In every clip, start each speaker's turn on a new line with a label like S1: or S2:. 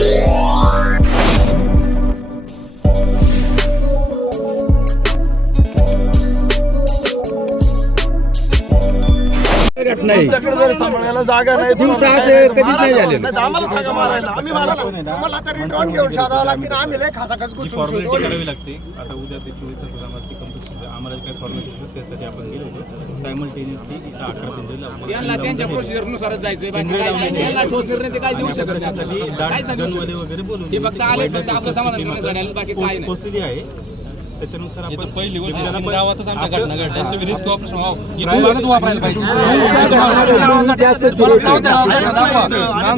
S1: Yeah. तुमच्याकडे जर सांभाळायला जागा नाही
S2: तुमचं
S1: तुम्हाला
S2: असं
S1: काय
S2: कधीच नाही झालेलं.
S1: तर आम्हाला सांगा मारायला आम्ही मारायला
S3: आम्हाला तरी ड्रोन घेऊन शोधावं लागतील आम्ही लय खासाखस घुसून
S4: फॉर्मॅलिटी
S3: शोधू.
S4: करावी लागते आता उद्या ते चोवीस तासात आम्हाला ती कंपल्सरी आम्हाला जे काही फॉर्मॅलिटी असतात त्यासाठी आपण गेलो होतो सायमल्टेनियसली इथं अकरा पेन्सिल
S5: त्यांना त्यांच्या प्रोसिजरनुसारच जायचंय बाकी
S4: केंद्रीय
S5: काय नाही.
S4: जाऊन
S5: त्यांना ठोस निर्णय ते काय देऊ शकत नाही
S4: त्यासाठी
S5: आपल्याला.
S4: दाट
S5: काहीच नाही देऊ
S4: गनवाले
S5: शकत.
S4: वगैरे बोलून
S5: ते फक्त आले
S4: वाईल्ड
S5: फक्त
S4: लाईफ
S5: आपलं समाधान
S4: सिस्टीम
S5: करण्यासाठी आले, बाकी काय नाही.
S4: पोचलेली आहे त्याच्यानुसार आपण
S6: पहिली गोष्ट
S4: बिबट्याला
S6: आपण
S4: पण-
S6: गावातच आमच्या
S4: आपलं-
S6: घटना घडतात. तुम्ही रिस्क ऑपरेशन व्हावं
S4: Private-
S6: इथून मागच वापरायला पाहिजे.
S2: जास्त सुरक्षित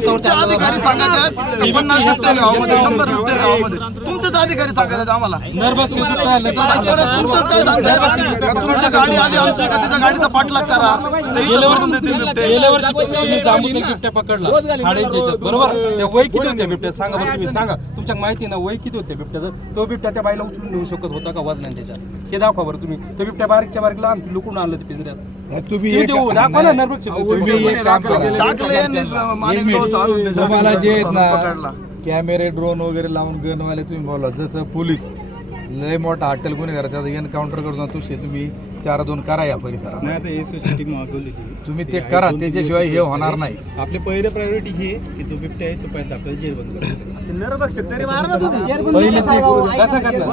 S1: तुमचे अधिकारी सांगा त्या पन्नास बिबटे गावामध्ये शंभर बिबटे गावामध्ये. तुमचेच अधिकारी सांगा त्यात आम्हाला.
S6: नरबग क्षेत्रात राहिलं तर
S1: आज परत तुमचंच काय सांगताय? का तुमची गाडी आली आमची का तिच्या गाडीचा पाठलाग करा?
S6: गेल्या वर्षी जांबूतला बिबट्या पकडला. बरोबर? त्या वय किती होत्या बिबट्या? सांगा बरं तुम्ही सांगा. तुमच्या माहिती ना वय किती होत्या बिबट्याचं? तो बिबट्या त्या बाईला उचलून नेऊ शकत होता का त्याच्यात? हे दाखवा बरं तुम्ही. तो बिबट्या बारीकच्या बारीकला आम्ही लुकून आणलं ते पिंजऱ्यात.
S2: तुम्ही
S6: तुम्ही
S2: एक
S6: ते दाखवा ना नरबग क्षेत्रात.
S2: तुम्ही एक काम करा.
S1: दाखले यांनी माणिक भाऊ चालून ते
S2: तुम्हाला जे आहेत
S1: पकडला
S2: ना कॅमेरे ड्रोन वगैरे लावून गनवाले तुम्ही बोला जसं पोलीस लय मोठा हॉटेल गुन्हे करतात एन्काउंटर करून तुझे तुम्ही चार दोन करा या परिसरात.
S4: नाही आता एसओची टीम मागवली
S2: तुम्ही ते करा त्याच्याशिवाय हे होणार नाही.
S4: आपले पहिले प्रायोरिटी हे की तो बिबट्या आहे तो पहिला आपल्याला जेल बंद करायचं
S6: पहिले ते कसं घडलं?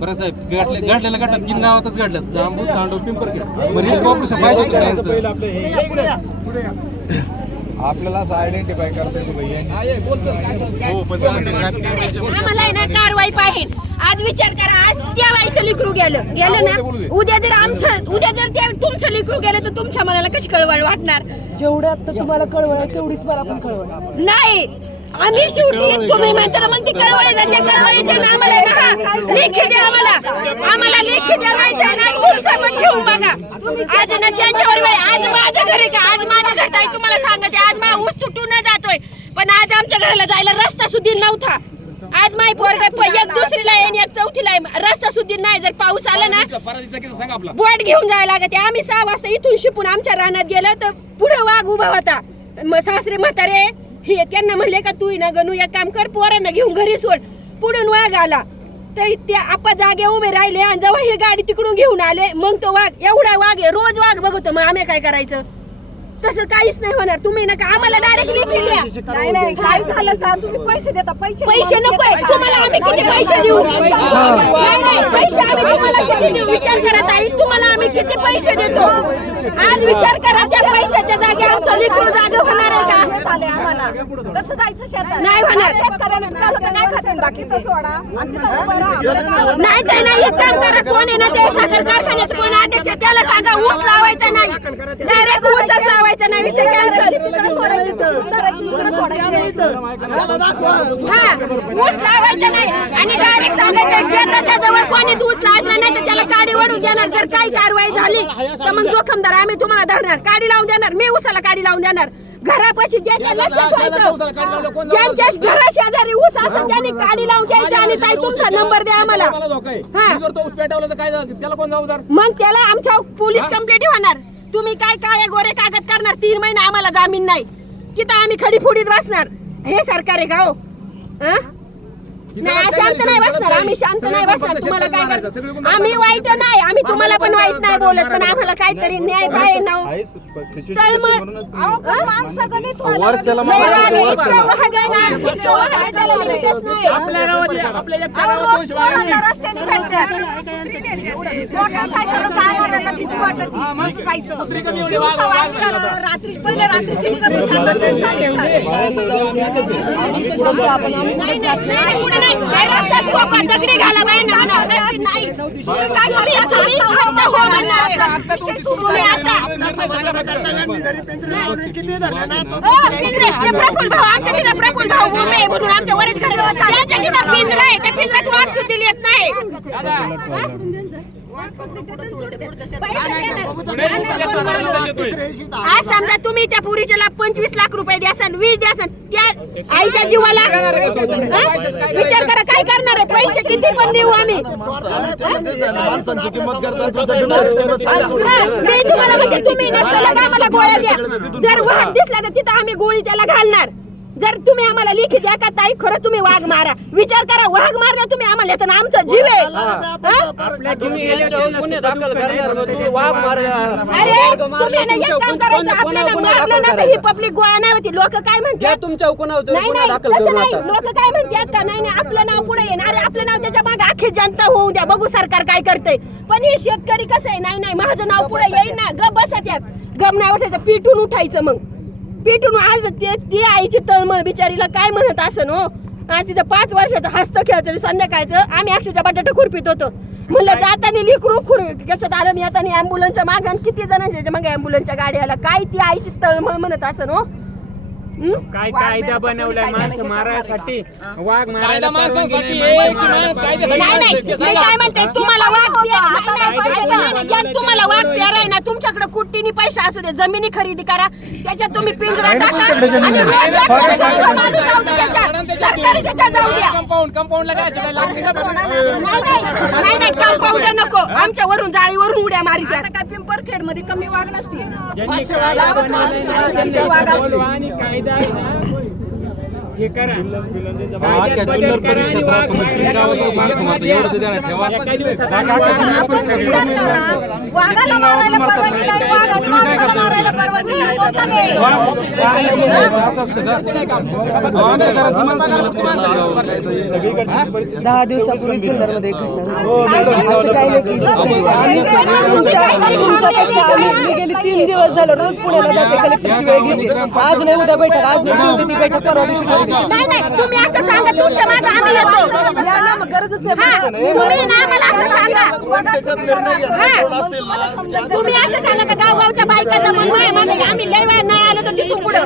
S6: बरं साहेब घडले घडलेलं घडलं. तीन गावातच घडलं. जांबू चांडू पिंपरखेड. मग रिस्क ऑपरेशन पाहिजे.
S4: पहिलं आपलं हे.
S2: आपल्याला असं आयडेंटिफाय करता येतो भैया.
S4: हो पण
S7: आम्हाला आहे ना कारवाई पाहिजे. आज विचार करा आज त्या बाईचं लिकरू गेलं. गेलं ना? उद्या जर आमचं उद्या जर त्या तुमचं लिकरू गेलं तर तुमच्या मनाला कशी कळवळ वाटणार?
S8: जेवढ्या आता तुम्हाला कळवळ आहे तेवढीच मला पण कळवळ
S7: नाही. आम्ही शेवटी तुम्ही म्हणता मग ती कळवळ ना? त्या कळवळीचे ना आम्हाला ना हा, लेखी द्या आम्हाला. आम्हाला लेखी द्या नाही तर ना? तुमचं पण घेऊन बघा. आज ना त्यांच्यावर. आज माझं घर आहे का? आज माझं आहे तुम्हाला सांगते आज मा ऊस तुटून जातोय. पण आज आमच्या घराला जायला रस्ता सुद्धा नव्हता. आज माई पोरग एक दुसरीला आहे आणि एक चौथीला आहे. रस्ता सुद्धा नाही. जर पाऊस आला ना बोट घेऊन जायला लागते. आम्ही सहा वाजता इथून शिपून आमच्या रानात गेलं तर पुढे वाघ उभा होता. मग सासरे म्हातारे हे त्यांना म्हणले का तू ना गणू एक काम कर पोरांना घेऊन घरी सोड. पुढून वाघ आला. तर ते आपा जागे उभे राहिले आणि जेव्हा ही गाडी तिकडून घेऊन आले मग तो वाघ एवढा वाघ आहे. रोज वाघ बघतो. मग आम्ही काय करायचं? तसं काहीच नाही होणार. तुम्ही नका. आम्हाला डायरेक्ट लिखी द्या.
S8: नाही नाही काय झालं का? तुम्ही पैसे देता. पैसे
S7: पैसे नकोय तुम्हाला आम्ही किती पैसे देऊ? नाही नाही पैसे किती विचार करा ताई तुम्हाला आम्ही किती पैसे देतो? आज विचार करा त्या पैशाच्या जागी आमचं लेकरू जागा होणार आहे का?
S8: आम्हाला कसं जायचं शेतात.
S7: नाही होणार.
S8: नाही खाते बाकीचं सोडा. आणि तिथं उभं राहा. आपल्याला काय होतं?
S7: नाही एक काम करा. कोण आहे ना ते साखर कारखान्याचं कोण अध्यक्ष आहे, त्याला सांगा ऊस लावायचा नाही. डायरेक्ट ऊसच लावायचा नाही. विषय कॅन्सल
S8: तिकडे सोडायची.
S7: हा ऊस लावायचा नाही. आणि डायरेक्ट सांगायचं शेताच्या जवळ कोणीच ऊस लावायचा नाही तर त्याला काडी वाढून देणार. जर काही कारवाई झाली तर मग जोखमदार आम्ही तुम्हाला धरणार. काडी लावून देणार. मी ऊसाला काडी लावून देणार. घरापाशी ज्याच्या लक्षात ठेवायचं ज्यांच्या घरा शेजारी ऊस असेल त्यांनी काडी लावून द्यायचं आणि ताई तुमचा नंबर द्या आम्हाला. हा. मग त्याला आमच्या पोलीस कंप्लेंट होणार. तुम्ही काय काळे गोरे कागद करणार? तीन महिने आम्हाला जामीन नाही. तिथं आम्ही खडी फुडीत बसणार. हे सरकार आहे का हो? हं? नाही शांत नाही बसणार आम्ही शांत नाही बसणार. तुम्हाला काय करायचं आम्ही वाईट नाही आम्ही तुम्हाला पण वाईट नाही बोलत पण आम्हाला काहीतरी न्याय पाहिजे ना.
S8: रात्री पहिले रात्रीची.
S7: नाही, दगडी घाला बाई नाही. भाऊ आमच्या तिथं भाऊ म्हणून आमच्या वरच घर त्यांच्या तिथं पिंजरा आहे. त्या पिंजऱ्यात वाघ सुद्धा येत नाही. आज समजा तुम्ही त्या पुरीच्याला पंचवीस लाख रुपये द्यासन वीस द्यासन त्या आईच्या जीवाला? विचार करा काय करणार आहे? पैसे किती पण देऊ आम्ही
S1: माणसांची किंमत करता तुमच्या बिबट्याची किंमत सांगा.
S7: हा, मी तुम्हाला म्हणजे तुम्ही आम्हाला गोळ्या द्या. जर वाहत दिसला तर तिथं आम्ही गोळी त्याला घालणार. जर तुम्ही आम्हाला लेखी द्या का ताई खरं तुम्ही वाघ मारा. विचार करा वाघ मारला तुम्ही आम्हाला तर आमचा जीव आहे. हा? अरे तुम्ही ना एक काम करायचं आपल्याला मारलं ना तर ही पब्लिक गोळा नाही होती लोक काय म्हणतात? नाही नाही तसं नाही लोक काय म्हणतात का? नाही नाही आपलं नाव पुढे येणार अरे आपलं नाव त्याच्यामागे अख्खी जनता होऊ द्या बघू सरकार काय करते पण हे शेतकरी कसं आहे? नाही नाही माझं नाव पुढे येईल ना ग बसत यात गम नाही उठायचं पिटून उठायचं मग. पिटून आज ते ती आईची तळमळ बिचारीला काय म्हणत असं हो? आज तिथं पाच वर्षाचं हस्त खेळायचं संध्याकाळचं आम्ही अक्षरच्या बटाटा खुरपीत होतो. म्हणलं जाताना लिकरू खुर कशात आलं आणि येताना अँब्युलन्सच्या मागं किती जणांच्या मागे अँब्युलन्सच्या गाडी आला काय ती आईची तळमळ म्हणत असं हो?
S9: काय कायदा बनवलाय माणसं मारायसाठी वाघ
S5: कायदा
S9: मारायला
S5: माणसासाठी आहे की नाही कायद्यासाठी
S7: नाही नाही
S5: आहे?
S7: मी काय म्हणते तुम्हाला वाघ प्या- नाही, नाही, नाही, नाही, नाही, यात तुम्हाला वाघ प्यारा आहे ना तुमच्याकडे कुट्टीनी पैसे असू दे जमिनी खरेदी करा त्याच्यात तुम्ही पिंजरा टाका आणि रोज एक जणांचा माणूस जाऊ दे त्याच्यात. सरकारी त्याच्यात जाऊ द्या
S5: कंपाऊंड कंपाऊंडला काय असे काय लागते का
S7: नाही नाही नाही नाही कंपाऊंडर नको आमच्यावरून जाळीवरून उड्या मारित
S8: आता काय पिंपरखेडमध्ये कमी वाघ नसतील
S9: ज्यांनी कायदा बनवलाय
S8: किती वाघ असतील
S9: बोलवा आणि कायदा आहे ना, हे करा.
S6: अख्ख्या
S9: कायद्यात
S6: जुन्नर
S9: बदल करा आणि
S6: परिक्षेत्रात
S9: वाघ
S6: तुम्ही
S9: मारायला
S6: गावात माणसं मारता, एवढं तर द्या ठेवा.
S9: एका दिवसात
S6: बाकी अख्ख्या जुन्नर परिक्षेत्रात
S8: वाघाला मारायला परवानगी नाही. वाघाने माणसाला मारायला परवानगी नाही. कोणता नाही.
S6: असं असतं का? आंबेडकरांची माणसं मेली, ती माणसं घ्यावं.
S10: दहा दिवसापूर्वी जुन्नरमध्ये एक घटना झाली. असं काही नाही. की आम्ही तुमच्या तुमच्यापेक्षा आम्ही मी गेली तीन दिवस झालं. रोज पुण्याला जाते कलेक्टरची वेळ घेते. आज नाही उद्या बैठक आज नाही शेवटी ती बैठक परवा दिवशी ठेवली.
S7: नाही नाही तुम्ही असं सांगा तुमच्या मागे आम्ही येतो हा, तुम्ही ना आम्हाला असं सांगा हा. तुम्ही असं सांगा का गावगावच्या बायकाचा पण मागे आम्ही लय वेळ नाही आलो तर तिथून पुढं